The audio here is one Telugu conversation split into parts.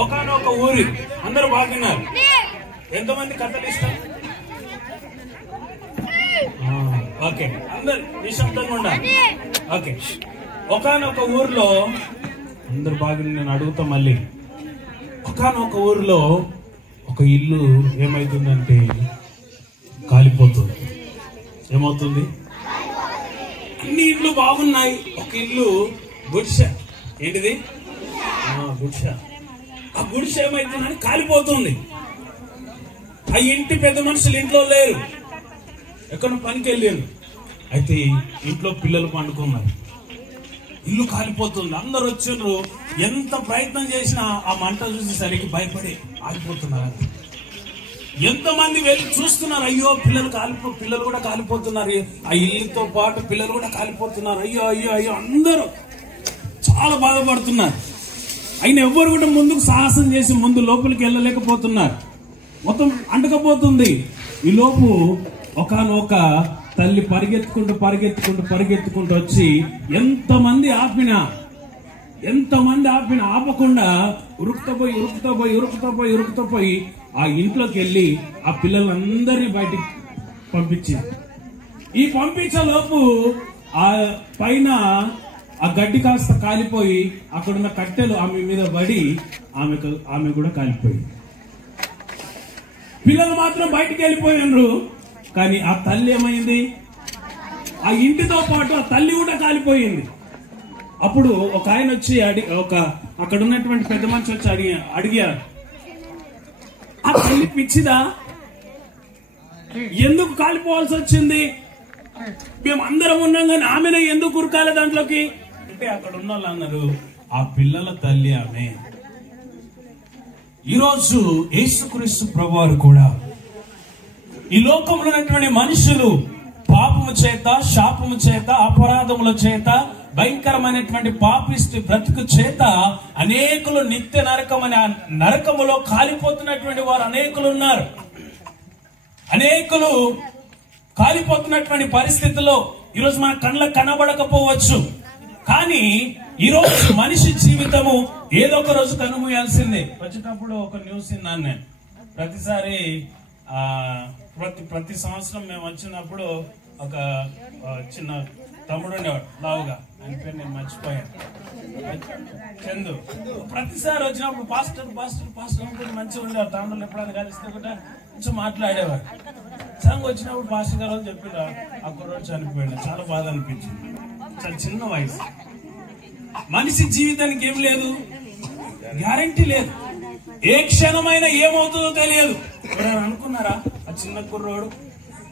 ఒకనొక ఊరి. అందరూ బాగున్నారు? ఎంతమంది కథలు ఇష్టం? ఓకే, అందరు నిశ్శబ్దంగా ఉండాలి. ఓకే, ఒకనొక ఊర్లో అందరు బాగా, నేను అడుగుతా మళ్ళీ. ఒకనొక ఊర్లో ఒక ఇల్లు ఏమైతుందంటే కాలిపోతుంది. ఏమవుతుంది? అన్ని ఇళ్ళు బాగున్నాయి, ఒక ఇల్లు గుడిసె. ఏంటిది? గుడిసె. ఆ గుడిసె ఏమైతుందని కాలిపోతుంది. ఆ ఇంటి పెద్ద మనుషులు ఇంట్లో లేరు, ఎక్కడ పనికి వెళ్ళారు. అయితే ఇంట్లో పిల్లలు పండుకున్నారు, ఇల్లు కాలిపోతుంది. అందరు వచ్చిండ్రు, ఎంత ప్రయత్నం చేసినా ఆ మంట చూసేసరికి భయపడి ఆగిపోతున్నారు. ఎంతమంది వెళ్ళి చూస్తున్నారు, అయ్యో పిల్లలు కూడా కాలిపోతున్నారు, ఆ ఇల్లుతో పాటు పిల్లలు కూడా కాలిపోతున్నారు, అయ్యో అయ్యో అయ్యో, అందరూ చాలా బాధపడుతున్నారు. అయినా ఎవ్వరు కూడా ముందుకు సాహసం చేసి ముందు లోపలికి వెళ్ళలేకపోతున్నారు, మొత్తం అంటకపోతుంది. ఈ లోపు ఒకనొక తల్లి పరిగెత్తుకుంటూ వచ్చి ఎంతమంది ఆపినా ఆపకుండా ఉరుకుతో పోయి ఆ ఇంట్లోకి వెళ్ళి ఆ పిల్లలందరినీ బయటికి పంపించింది. ఈ పంపించే లోపు ఆ పైన ఆ గడ్డి కాస్త కాలిపోయి అక్కడున్న కట్టెలు ఆమె మీద పడి ఆమె కూడా కాలిపోయింది. పిల్లలు మాత్రం బయటికి వెళ్ళిపోయినారు, కానీ ఆ తల్లి ఏమైంది? ఆ ఇంటితో పాటు ఆ తల్లి కూడా కాలిపోయింది. అప్పుడు ఒక ఆయన వచ్చి అక్కడ ఉన్నటువంటి పెద్ద మనిషి వచ్చి అడిగారు, ఆ తల్లి పిచ్చిదా? ఎందుకు కాలిపోవాల్సి వచ్చింది? మేము అందరం ఉన్నాం కానీ ఆమెనే ఎందుకు ఉరకాలి దాంట్లోకి అంటే అక్కడ ఉన్న వాళ్ళు అన్నారు, ఆ పిల్లల తల్లి ఆమె. ఈరోజు యేసుక్రీస్తు ప్రభువారు కూడా ఈ లోకంలో ఉన్నటువంటి మనుషులు పాపము చేత, శాపము చేత, అపరాధముల చేత, భయంకరమైనటువంటి పాపిష్టి బ్రతుకు చేత అనేకులు నిత్య నరకములో కాలిపోతున్నటువంటి వారు అనేకులు ఉన్నారు. అనేకులు కాలిపోతున్నటువంటి పరిస్థితుల్లో ఈరోజు మన కళ్ళకు కనబడకపోవచ్చు, కానీ ఈరోజు మనిషి జీవితము ఏదో ఒక రోజు కనుమూయాల్సిందే. వచ్చేటప్పుడు ఒక న్యూస్ విన్నాను నేను. ప్రతిసారి ప్రతి సంవత్సరం మేము వచ్చినప్పుడు ఒక చిన్న తమ్ముడు ఉండేవాడు లావుగా, ఆయన పేరు నేను మర్చిపోయాను, చందు. ప్రతిసారి వచ్చినప్పుడు పాస్టర్ మంచిగా ఉండేవారు. తమ్ముళ్ళు ఎప్పుడైనా కలిస్తే కూడా కొంచెం మాట్లాడేవారు. సంఘం వచ్చినప్పుడు పాస్టర్ గారు చెప్పారు ఆ కుర్రోడు చనిపోయాడు. చాలా బాధ అనిపించింది. చాలా చిన్న వయసు. మనిషి జీవితానికి ఏం లేదు, గ్యారంటీ లేదు. ఏ క్షణమైనా ఏమవుతుందో తెలియదు. ఎవరైనా అనుకున్నారా ఆ చిన్న కుర్రోడు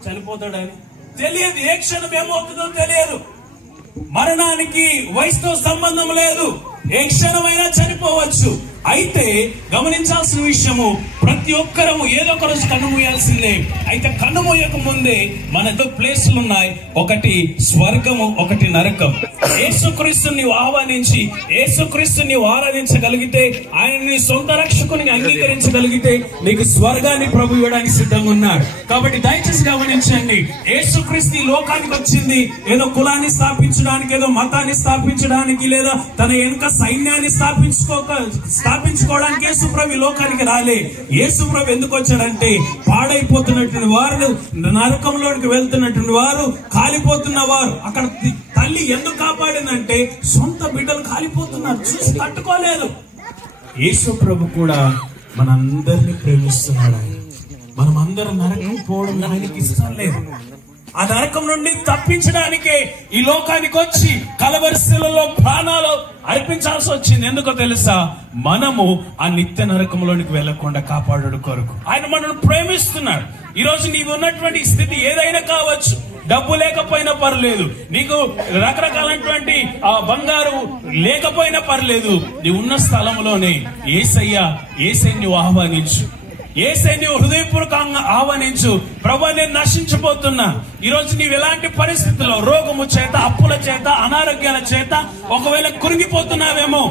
చనిపోతాడని? తెలియదు. ఏ క్షణం ఏమవుతుందో తెలియదు. మరణానికి వయసుతో సంబంధం లేదు, ఏ క్షణమైనా చనిపోవచ్చు. అయితే గమనించాల్సిన విషయము, ప్రతి ఒక్కరము ఏదో ఒక రోజు కన్నుమూయాల్సిందే. అయితే కన్నుమూయక ముందే మన ప్లేసులు ఉన్నాయి, ఒకటి స్వర్గము, ఒకటి నరకం. యేసుక్రీస్తుని ఆహ్వానించి యేసుక్రీస్తుని ఆరాధించగలిగితే, ఆయనని సొంత రక్షకునిగా అంగీకరించగలిగితే నీకు స్వర్గాన్ని ప్రభు ఇవ్వడానికి సిద్ధంగా ఉన్నాడు. కాబట్టి దయచేసి గమనించండి, యేసుక్రీస్తు ఈ లోకానికి వచ్చింది ఏదో కులాన్ని స్థాపించడానికి, ఏదో మతాన్ని స్థాపించడానికి, లేదా తన వెనుక సైన్యాన్ని స్థాపించుకోవడానికి యేసుప్రభు ఈ లోకానికి రాలే. యేసుప్రభు ఎందుకు వచ్చాడంటే, పాడైపోతున్నటువంటి వారు, నరకంలోనికి వెళ్తున్నటువంటి వారు, కాలిపోతున్న వారు. అక్కడ తల్లి ఎందుకు కాపాడిందంటే, సొంత బిడ్డలు కాలిపోతున్నారు, చూసి తట్టుకోలేదు. యేసుప్రభు కూడా మనందరినీ ప్రేమిస్తున్నాడు. మనం అందరం నరకం పోవడం ఆయనకి ఇష్టం లేదు. ఆ నరకం నుండి తప్పించడానికే ఈ లోకానికి వచ్చి కలవరిశిలలో ప్రాణాలు అర్పించాల్సి వచ్చింది. ఎందుకో తెలుసా? మనము ఆ నిత్య నరకంలోనికి వెళ్లకుండా కాపాడు కొరకు ఆయన మనల్ని ప్రేమిస్తున్నాడు. ఈ రోజు నీవు ఉన్నటువంటి స్థితి ఏదైనా కావచ్చు. డబ్బు లేకపోయినా పర్లేదు, నీకు రకరకాలైనటువంటి బంగారు లేకపోయినా పర్లేదు, నీ ఉన్న స్థలంలోనే యేసయ్యని ఆహ్వానించు. యేసయ్యని హృదయపూర్వకంగా ఆహ్వానించు. ప్రభువా, నేను నశించిపోతున్నా, ఈరోజు నీవు ఎలాంటి పరిస్థితుల్లో రోగము చేత, అప్పుల చేత, అనారోగ్యాల చేత ఒకవేళ కురిగిపోతున్నావేమో,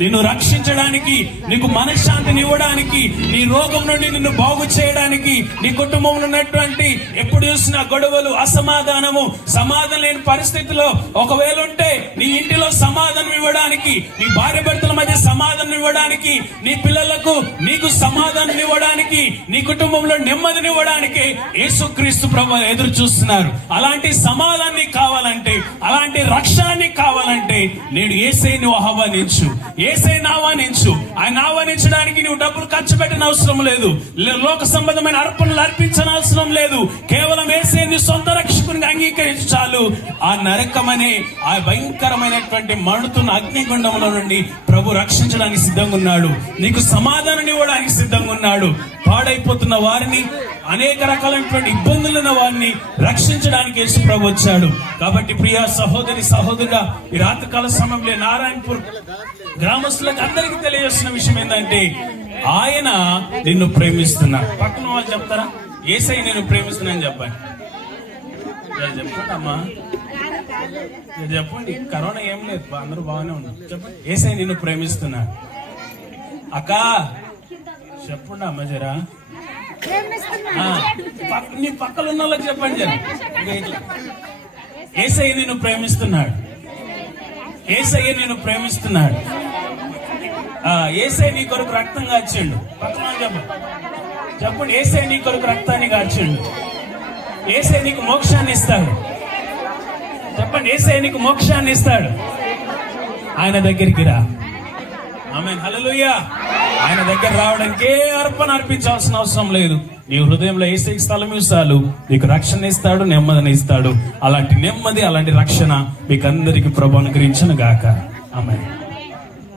నిన్ను రక్షించడానికి, నీకు మనశ్శాంతిని ఇవ్వడానికి, నీ రోగం నుండి నిన్ను బాగు చేయడానికి, నీ కుటుంబంలో ఉన్నటువంటి ఎప్పుడు చూసినా గొడవలు, అసమాధానము, సమాధానం లేని పరిస్థితిలో ఒకవేళ ఉంటే నీ ఇంటిలో సమాధానం ఇవ్వడానికి, నీ భార్య భర్తల మధ్య సమాధానం ఇవ్వడానికి, నీ పిల్లలకు నీకు సమాధానం ఇవ్వడానికి, నీ కుటుంబంలో నెమ్మదిని ఇవ్వడానికి యేసుక్రీస్తు ప్రభువు ఎదురు చూస్తున్నారు. అలాంటి సమాధానం కావాలంటే, అలాంటి రక్షణ కావాలంటే నేడు యేసయ్యను ఆహ్వానించు, యేసయ్యను ఆహ్వానించు. ఆయన ఆహ్వానించడానికి నువ్వు డబ్బులు ఖర్చు పెట్టిన అవసరం లేదు, లోక సంబంధమైన అర్పణలు అర్పించిన అవసరం లేదు. కేవలం యేసయ్యను సొంత రక్షకునిగా అంగీకరించు చాలు. ఆ నరకమనే ఆ భయంకరమైనటువంటి మండుతున్న అగ్నిగుండంలో నుండి ప్రభు రక్షించడానికి సిద్ధంగా ఉన్నాడు. నీకు సమాధానం ఇవ్వడానికి సిద్ధంగా ఉన్నాడు. పాడైపోతున్న వారిని, అనేక రకాలైనటువంటి ఇబ్బందులు ఉన్న వారిని రక్షించడానికి యేసు ప్రభు వచ్చాడు. కాబట్టి ప్రియ సహోదరి సహోదరుడా, ఈ రాత్రికాల సమయంలో నారాయణపూర్ గ్రామస్తులకు అందరికీ తెలియజేస్తున్న విషయం ఏంటంటే, ఆయన నిన్ను ప్రేమిస్తున్నాడు. పక్కన వాళ్ళు చెప్తారా? యేసయ్య నేను ప్రేమిస్తున్నాను చెప్పండి. చెప్పండి అమ్మా, చెప్పండి. కరోనా ఏం లేదు, అందరూ బాగానే ఉన్నారు. చెప్పండి, యేసయ్య నిన్ను ప్రేమిస్తున్నాడు. అక్క చెప్పండి అమ్మ జరా, నీ పక్కన ఉన్న వాళ్ళకి చెప్పండి జరా. యేసయ్య నిన్ను ప్రేమిస్తున్నాడు. యేసయ్య నిన్ను ప్రేమిస్తున్నాడు. యేసయ్య నీ కొరకు రక్తం కాచిండు. పక్కన చెప్పండి, చెప్పండి. యేసయ్య నీ కొరకు రక్తాన్ని కాచిండు. యేసయ్య నీకు మోక్షాన్ని ఇస్తాడు. చెప్పండి, యేసయ్య నీకు మోక్షాన్ని ఇస్తాడు. ఆయన దగ్గరికి రా. ఆమేన్, హల్లెలూయా. ఆయన దగ్గర రావడానికి ఏ అర్పణ అర్పించాల్సిన అవసరం లేదు. నీ హృదయంలో యేసయ్యకి స్థలం ఇస్తాడు, నీకు రక్షణ ఇస్తాడు, నెమ్మదిని ఇస్తాడు. అలాంటి నెమ్మది, అలాంటి రక్షణ మీకు అందరికి ప్రభువు అనుగ్రహించును గాక. ఆమేన్.